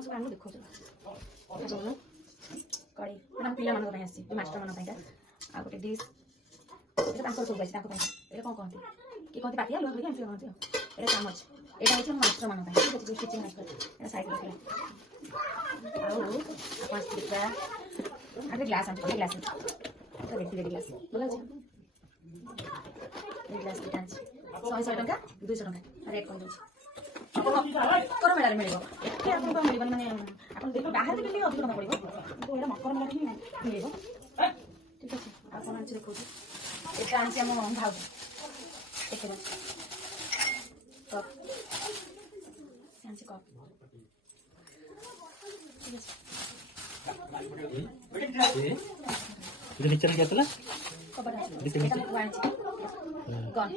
कौन सब आनु देखो चलो कड़ी हम पिला मन ପାଇଁ ଆସିଛି ମାଷ୍ଟର ମାନ ପାଇଁକା ଆଉ ଗୋଟେ ଡିସ୍ ଏଟା ତାଙ୍କର ସବୁ ଅଛି ତାଙ୍କ ପାଇଁ ଏଟା କଣ କହନ୍ତି କି କହନ୍ତି ପାତିଆ ଲୁହା ଧରିକି ଏମିତି କହନ୍ତି ଏଟା ଚାମଚ ଏଟା ହଉଛି ଆମ ମାଷ୍ଟର ମାନ ପାଇଁ ଠିକ ଅଛି ଷ୍ଟିଚିଂ ମାଷ୍ଟର ଏଟା ସାଇଡ୍ ରଖିଲା ଆଉ ଆପଣ ଦେଖିବା ଆगे ଗ୍ଲାସ୍ ଆଣିଛି ଗୋଟେ ଗ୍ଲାସ୍ ଏଟା ରେଡି ଗ୍ଲାସ୍ ଭଲ ଅଛି এই গ্লাস দুটো আনছি 100 টাকা 200 টাকা রেট কম দଉଛି মକର ମେଳାରେ ମିଳିବ ଏଠି ଆପଣଙ୍କୁ ମିଳିବନି ମାନେ ଆପଣ ଦେଖ ବାହାରେ ବି ଅଧିକ ଟଙ୍କା ପଡ଼ିବ କିନ୍ତୁ ଏଇଟା ମକର ମେଳାରେ ହିଁ ମିଳିବ ଠିକ ଅଛି ଆଉ କ'ଣ ଆଣିଛି ଦେଖଉଛି ଏଟା ଆଣିଛି ଆମ ଭାଉଜ ଦେଖିବା କପ୍ ଆଣିଛି କପ୍ ଠିକ ଅଛି ಇದು ನಿಚ್ಚನ ಕೇಳ್ತಲ್ಲ କବାଟ ଆଣିଛି ଗନ୍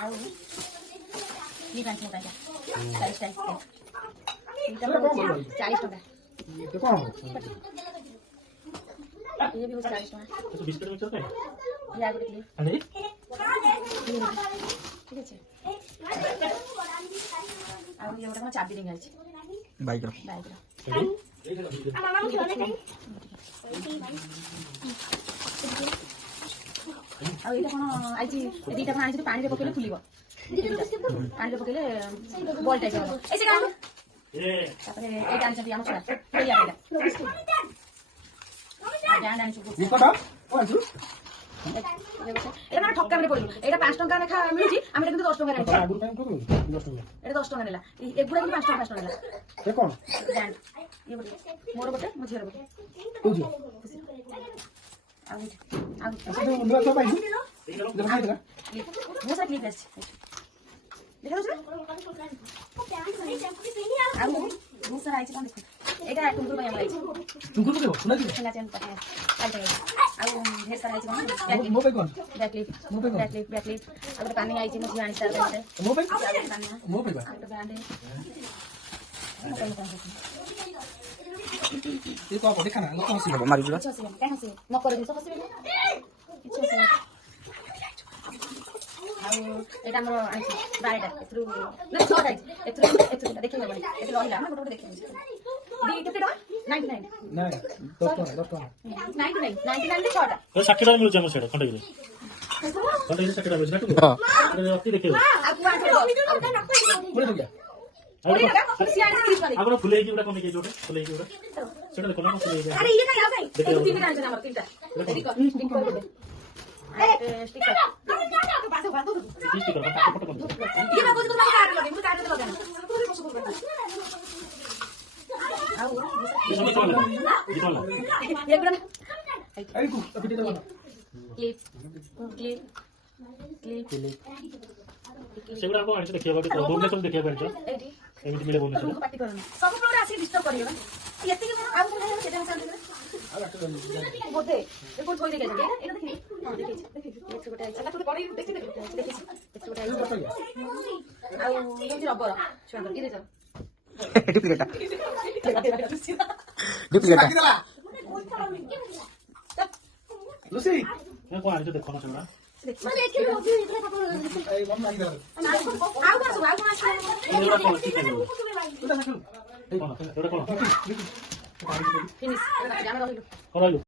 ଆଉ ଲିପ୍ ଆଣିଛି ମୋ ପାଇଁକା 40 40 ଟଙ୍କା ये भी हो 40 टଙ୍କା तो बिस्कुट में चलता है या गुड क्लिप अरे ठीक है ଆଉ ये ଗୋଟେ ଚାବି ରିଙ୍ଗ ଆଇଛି बाइक रो ମାମା ଖୋଲା କାଇଁ ଆଉ ଏଇଟା କଣ ଆଇଛି ଦିଟା କଣ ଆଇଛି ପାଣିରେ ପକେଇଲେ ଫୁଲିବ ପାଣିରେ ପକେଇଲେ ବଲ୍ ଟାଇପ ହବ ଏଇ ସେ ଗାଁ ତାପରେ ଏଇଟା ଆଣିଛନ୍ତି ଆମ ଛୁଆ ଏଇଆ ବ୍ରାଣ୍ଡ ଆଣିଛୁ निकट कोनछु এটা মানে ঠকামিরে পড়িল এটা 5 টাকা লেখা মিলুছি আমি এটা কিন্তু 10 টাকা আনিছি आगुर टाइम करू 10 टका এটা 10 টাকা নেলা এগুলা কিন্তু 5 টাকা নেলা से कोन ব্র্যান্ড ये बोले मोर बोटे मो झियर बोटे तुझे आउ अच्छा तो मुंडा सब पाई देखा देला मो सा क्लिप आछि देखा दछ आउ मो सा आइछि कोन देखो এটা টুকুর ভাই আমার আইছি तुमको तो सुना दी सुना चैन पता है आउ ढेर सारा आइछि कोन मो पे कोन बैक क्लिप अब पानी आइछि मो आनि सार दे मो पे पानी मो पे अब ब्रांड ये को बड़ी खाना लोग हसी मारी दिला କିଛି ଅସୁବିଧା କାହିଁ ହସିବେ ମକର ଜିନିଷ ହସିବେ କିଛି ଅସୁବିଧା ଆଉ ଏଇଟା ଆମର ଆଣିଛି ବାରଟା ଏଥିରୁ ନା ଛଅଟା ଆଇଛି ଏଥିରୁ ଦେଖେଇ ହେବନି ଏଠି ରହିଲା ନା ଗୋଟେ ଗୋଟେ ଦେଖେଇ କେତେ ଟଙ୍କା 99 नहीं 10 टका 99 ରେ ଛଅଟା तो 60 टाइम मिलुछ हम सेडा खंडगिरी 60 टाइम मिलुछ ना तू अति देखियो ଆଉ କୁଆ बोले तो क्या आपण फुले की उडा कोन के जोटे फुले की उडा सेडा देखो ना फुले की अरे ये काई आउ काई तू तीन आइछ हमर तीनटा स्टिकर दे स्टिकर बांधो स्टिकर का पट पट ये बाबू को काट लगे मुझे काट लगे आउ ये कोन ये गुडा आई को अभी तो क्लिप सेगुडा को आइछ देखियो बाकी भुवनेश्वर देखियो परछ एटी एमिति मिले भुवनेश्वर तुमको पार्टी करन सब फ्लोर आसी डिस्टर्ब करियो यति के आउ कोन है केते साउंड बोधे ए कोन थोई देखे एटा देखि हां देखि एक गोटा आइछ तू पड़ी देखि एक गोटा आइछ आउ ये रबर छुआ कर दे डुप्लीकेट लुसी ये को आइछ देखो ना सेगुडा ए मम लागी दला आउ कोन आछ एगुडा कोन ठीक है तू देखो कोन एगुडा कोन फिनिश जामे रहिलो कराइलो